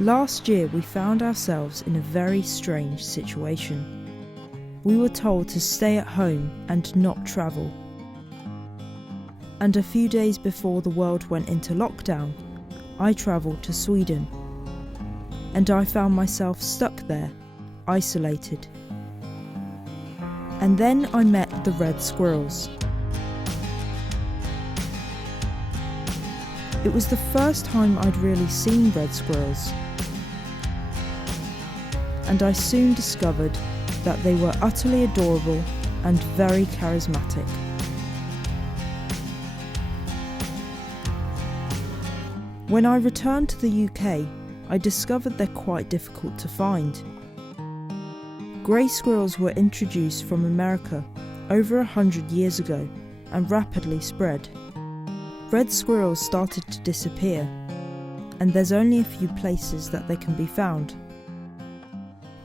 Last year we found ourselves in a very strange situation. We were told to stay at home and not travel. And a few days before the world went into lockdown, I travelled to Sweden. And I found myself stuck there, isolated. And then I met the red squirrels. It was the first time I'd really seen red squirrels. And I soon discovered that they were utterly adorable and very charismatic. When I returned to the UK, I discovered they're quite difficult to find. Grey squirrels were introduced from America over 100 years ago and rapidly spread. Red squirrels started to disappear, and there's only a few places that they can be found.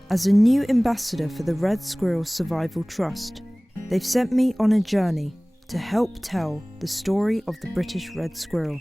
As a new ambassador for the Red Squirrel Survival Trust, they've sent me on a journey to help tell the story of the British red squirrel.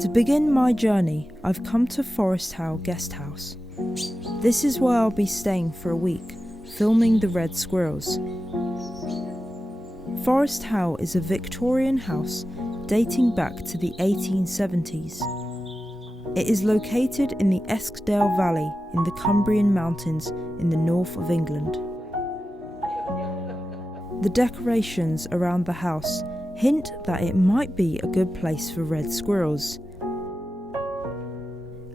To begin my journey, I've come to Forest Howe Guest House. This is where I'll be staying for a week, filming the red squirrels. Forest Howe is a Victorian house dating back to the 1870s. It is located in the Eskdale Valley in the Cumbrian Mountains in the north of England. The decorations around the house hint that it might be a good place for red squirrels.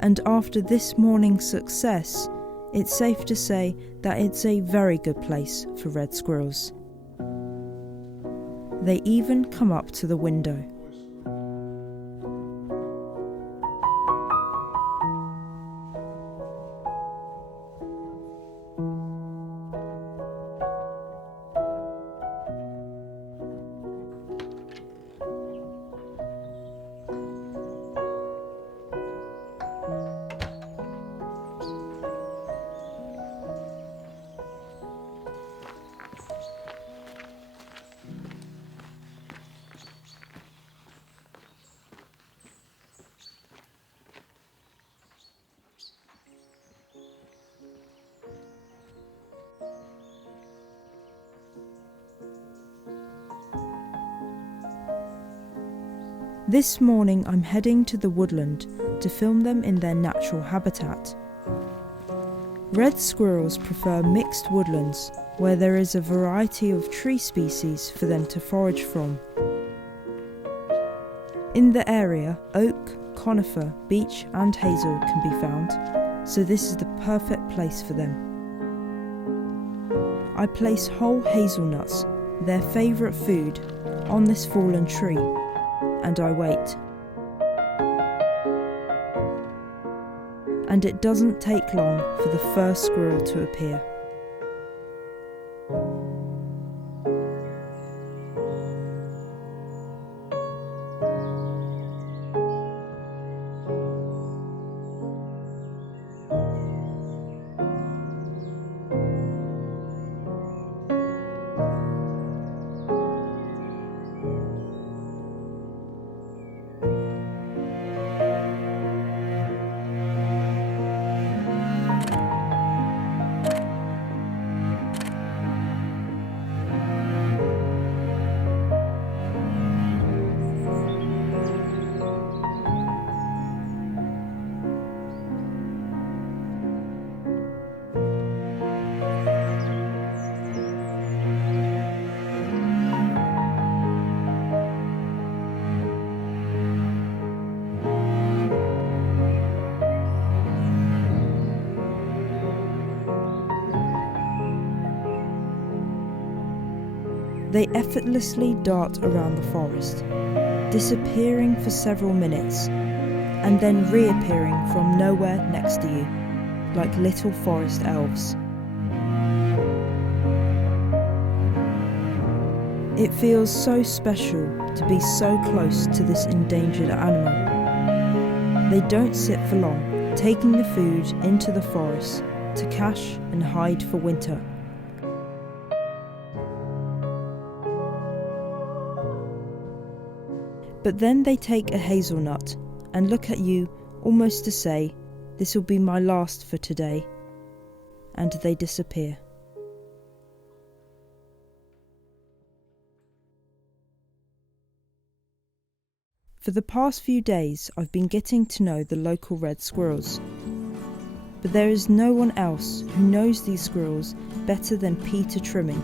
And after this morning's success, it's safe to say that it's a very good place for red squirrels. They even come up to the window. This morning I'm heading to the woodland to film them in their natural habitat. Red squirrels prefer mixed woodlands where there is a variety of tree species for them to forage from. In the area, oak, conifer, beech and hazel can be found, so this is the perfect place for them. I place whole hazelnuts, their favourite food, on this fallen tree, and I wait. And it doesn't take long for the first squirrel to appear. They effortlessly dart around the forest, disappearing for several minutes, and then reappearing from nowhere next to you, like little forest elves. It feels so special to be so close to this endangered animal. They don't sit for long, taking the food into the forest to cache and hide for winter. But then they take a hazelnut and look at you almost to say, "This will be my last for today," and they disappear. For the past few days I've been getting to know the local red squirrels, but there is no one else who knows these squirrels better than Peter Trimming,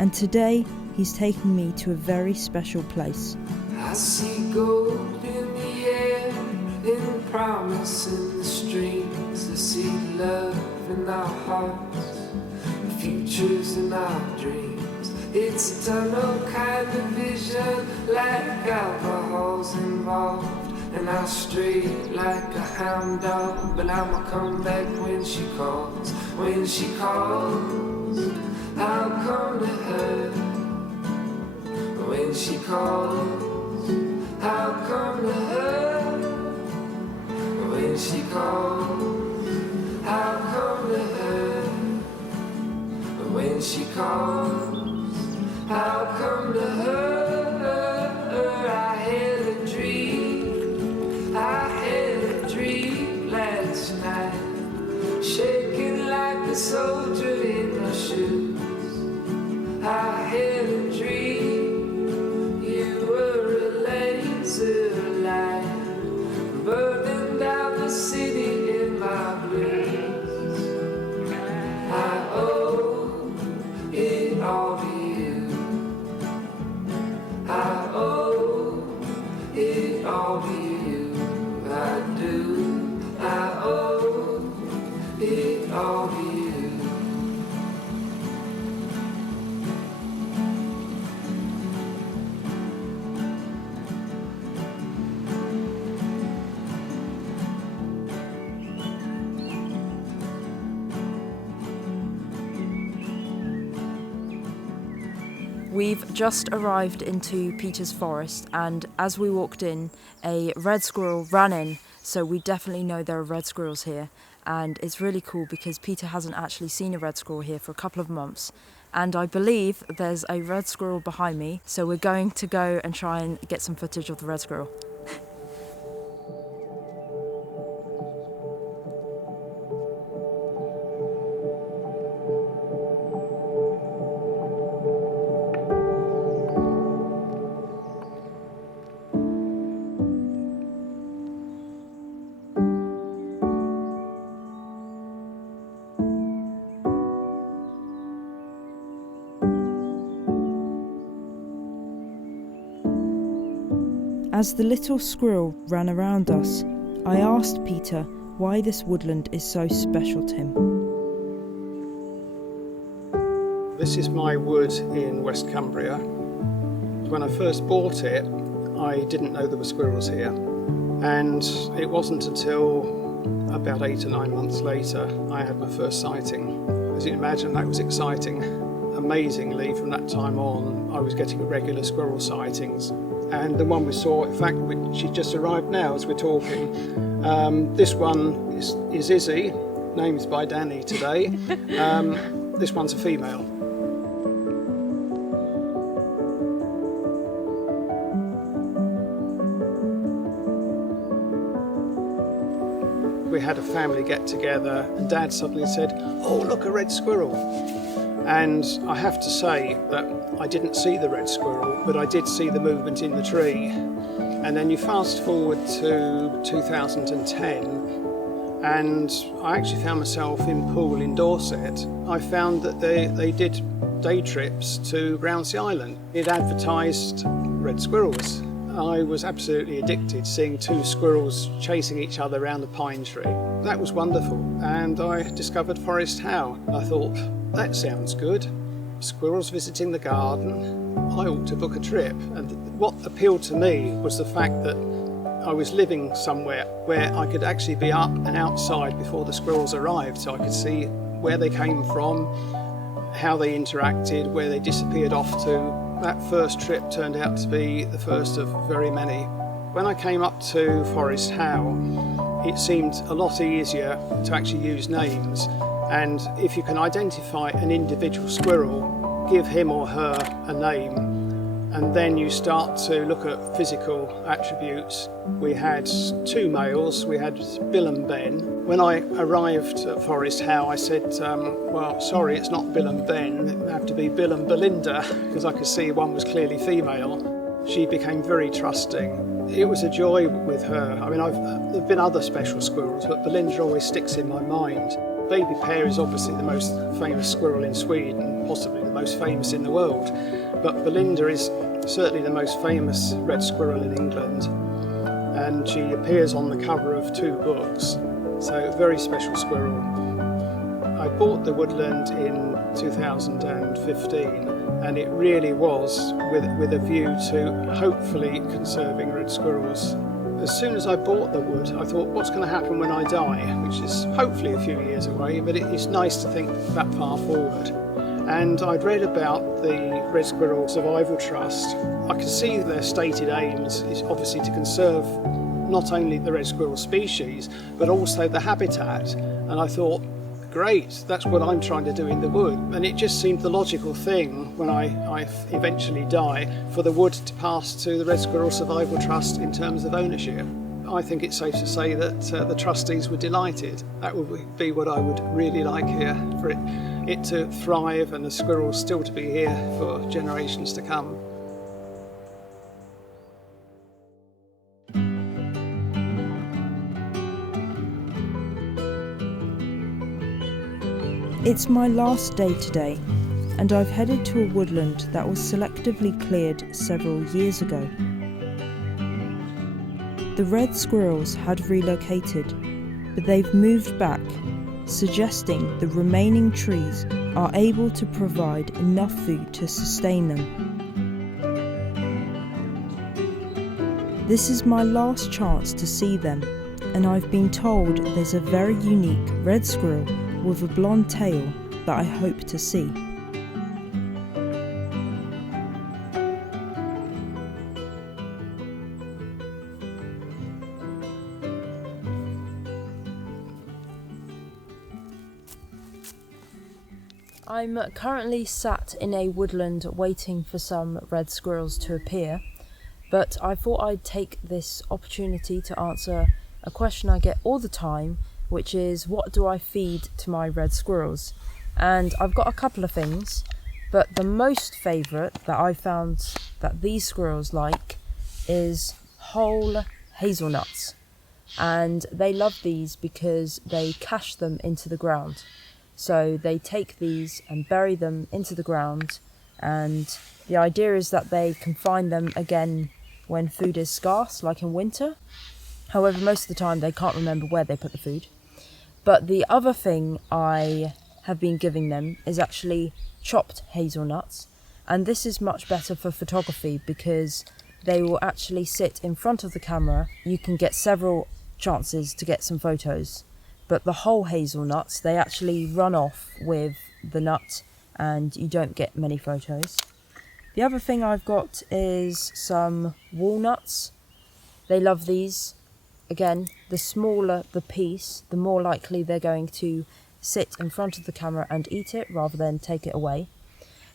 and today he's taking me to a very special place. I see gold in the air, in the promise in the streams. I see love in our hearts, the futures in our dreams. It's a tunnel kind of vision, like alcohol's involved. And I'll stray like a hound dog, but I'ma come back when she calls. When she calls, I'll come to her. When she calls, I'll come to her. When she calls, I'll come to her. When she calls, I'll come to her. I had a dream last night, shaking like a soldier in my shoes. I had a dream, you were a laser light, burning down the city in my blues. I owe it all to you. I owe it all to you. I do. I owe it all to you. We've just arrived into Peter's forest, and as we walked in, a red squirrel ran in, so we definitely know there are red squirrels here. And it's really cool because Peter hasn't actually seen a red squirrel here for a couple of months, and I believe there's a red squirrel behind me, so we're going to go and try and get some footage of the red squirrel. As the little squirrel ran around us, I asked Peter why this woodland is so special to him. This is my wood in West Cumbria. When I first bought it, I didn't know there were squirrels here. And it wasn't until about 8 or 9 months later I had my first sighting. As you can imagine, that was exciting. Amazingly, from that time on, I was getting regular squirrel sightings. And the one we saw, in fact, she just arrived now as we're talking. This one is Izzy, named by Danny today. This one's a female. We had a family get together and Dad suddenly said, "Oh, look, a red squirrel." And I have to say that I didn't see the red squirrel, but I did see the movement in the tree. And then you fast forward to 2010, and I actually found myself in Poole in Dorset. I found that they did day trips to Brownsea Island. It advertised red squirrels. I was absolutely addicted seeing 2 squirrels chasing each other around a pine tree. That was wonderful, and I discovered Forest Howe. I thought, that sounds good. Squirrels visiting the garden, I ought to book a trip. And what appealed to me was the fact that I was living somewhere where I could actually be up and outside before the squirrels arrived, so I could see where they came from, how they interacted, where they disappeared off to. That first trip turned out to be the first of very many. When I came up to Forest Howe, it seemed a lot easier to actually use names. And if you can identify an individual squirrel, give him or her a name, and then you start to look at physical attributes. We had 2 males, we had Bill and Ben. When I arrived at Forest Howe, I said, well, sorry, it's not Bill and Ben, it would have to be Bill and Belinda, because I could see one was clearly female. She became very trusting. It was a joy with her. I mean, there have been other special squirrels, but Belinda always sticks in my mind. Baby Pear is obviously the most famous squirrel in Sweden, possibly the most famous in the world, but Belinda is certainly the most famous red squirrel in England, and she appears on the cover of 2 books, so a very special squirrel. I bought the woodland in 2015, and it really was with a view to hopefully conserving red squirrels. As soon as I bought the wood, I thought, what's going to happen when I die? Which is hopefully a few years away, but it's nice to think that far forward. And I'd read about the Red Squirrel Survival Trust. I could see their stated aims is obviously to conserve not only the red squirrel species, but also the habitat. And I thought, great, that's what I'm trying to do in the wood. And it just seemed the logical thing when I eventually die for the wood to pass to the Red Squirrel Survival Trust in terms of ownership. I think it's safe to say that the trustees were delighted. That would be what I would really like here, for it to thrive and the squirrels still to be here for generations to come. It's my last day today, and I've headed to a woodland that was selectively cleared several years ago. The red squirrels had relocated, but they've moved back, suggesting the remaining trees are able to provide enough food to sustain them. This is my last chance to see them, and I've been told there's a very unique red squirrel with a blonde tail that I hope to see. I'm currently sat in a woodland waiting for some red squirrels to appear, but I thought I'd take this opportunity to answer a question I get all the time, which is, what do I feed to my red squirrels? And I've got a couple of things, but the most favourite that I found that these squirrels like is whole hazelnuts. And they love these because they cache them into the ground. So they take these and bury them into the ground, and the idea is that they can find them again when food is scarce, like in winter. However, most of the time they can't remember where they put the food. But the other thing I have been giving them is actually chopped hazelnuts, and this is much better for photography because they will actually sit in front of the camera. You can get several chances to get some photos, but the whole hazelnuts, they actually run off with the nut and you don't get many photos. The other thing I've got is some walnuts. They love these. Again, the smaller the piece, the more likely they're going to sit in front of the camera and eat it rather than take it away.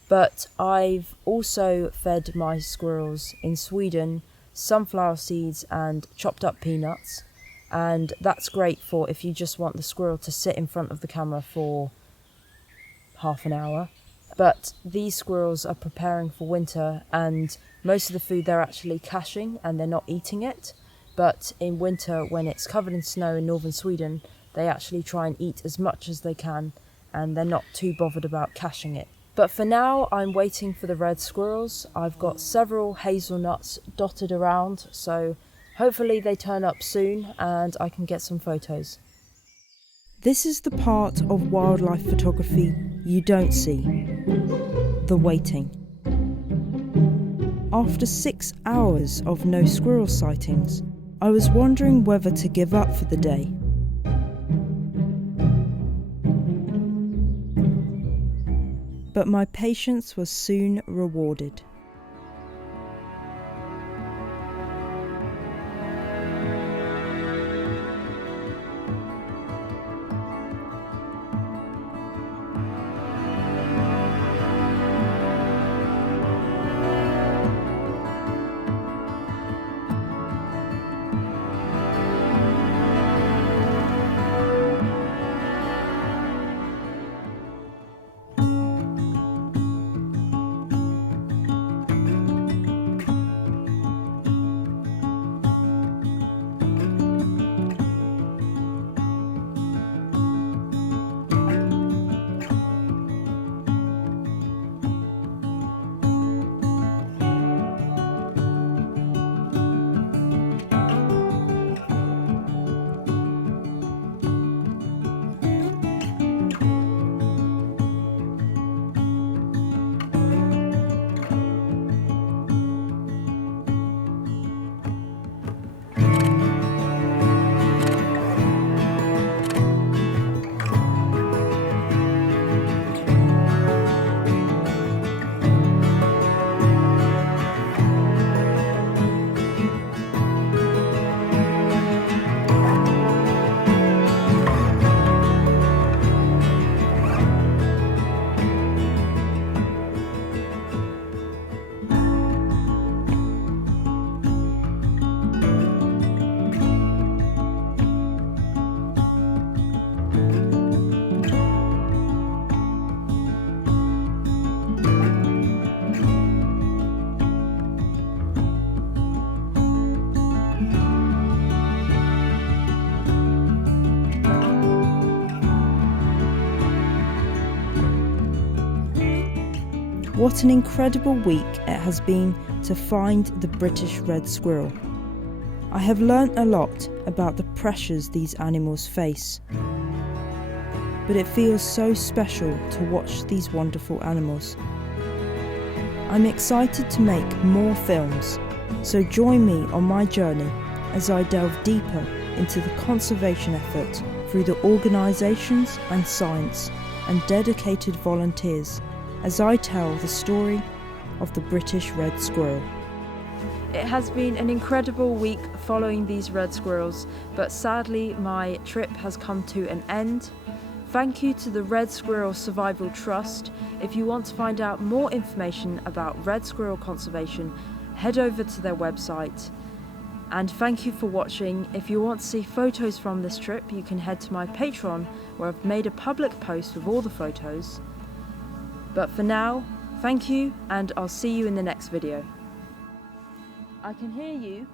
But I've also fed my squirrels in Sweden sunflower seeds and chopped up peanuts, and that's great for if you just want the squirrel to sit in front of the camera for half an hour. But these squirrels are preparing for winter, and most of the food they're actually caching and they're not eating it. But in winter, when it's covered in snow in northern Sweden, they actually try and eat as much as they can, and they're not too bothered about caching it. But for now, I'm waiting for the red squirrels. I've got several hazelnuts dotted around, so hopefully they turn up soon and I can get some photos. This is the part of wildlife photography you don't see: the waiting. After 6 hours of no squirrel sightings, I was wondering whether to give up for the day. But my patience was soon rewarded. What an incredible week it has been to find the British red squirrel. I have learnt a lot about the pressures these animals face. But it feels so special to watch these wonderful animals. I'm excited to make more films, so join me on my journey as I delve deeper into the conservation effort through the organisations and science and dedicated volunteers as I tell the story of the British red squirrel. It has been an incredible week following these red squirrels, but sadly my trip has come to an end. Thank you to the Red Squirrel Survival Trust. If you want to find out more information about red squirrel conservation, head over to their website. And thank you for watching. If you want to see photos from this trip, you can head to my Patreon, where I've made a public post with all the photos. But for now, thank you, and I'll see you in the next video. I can hear you.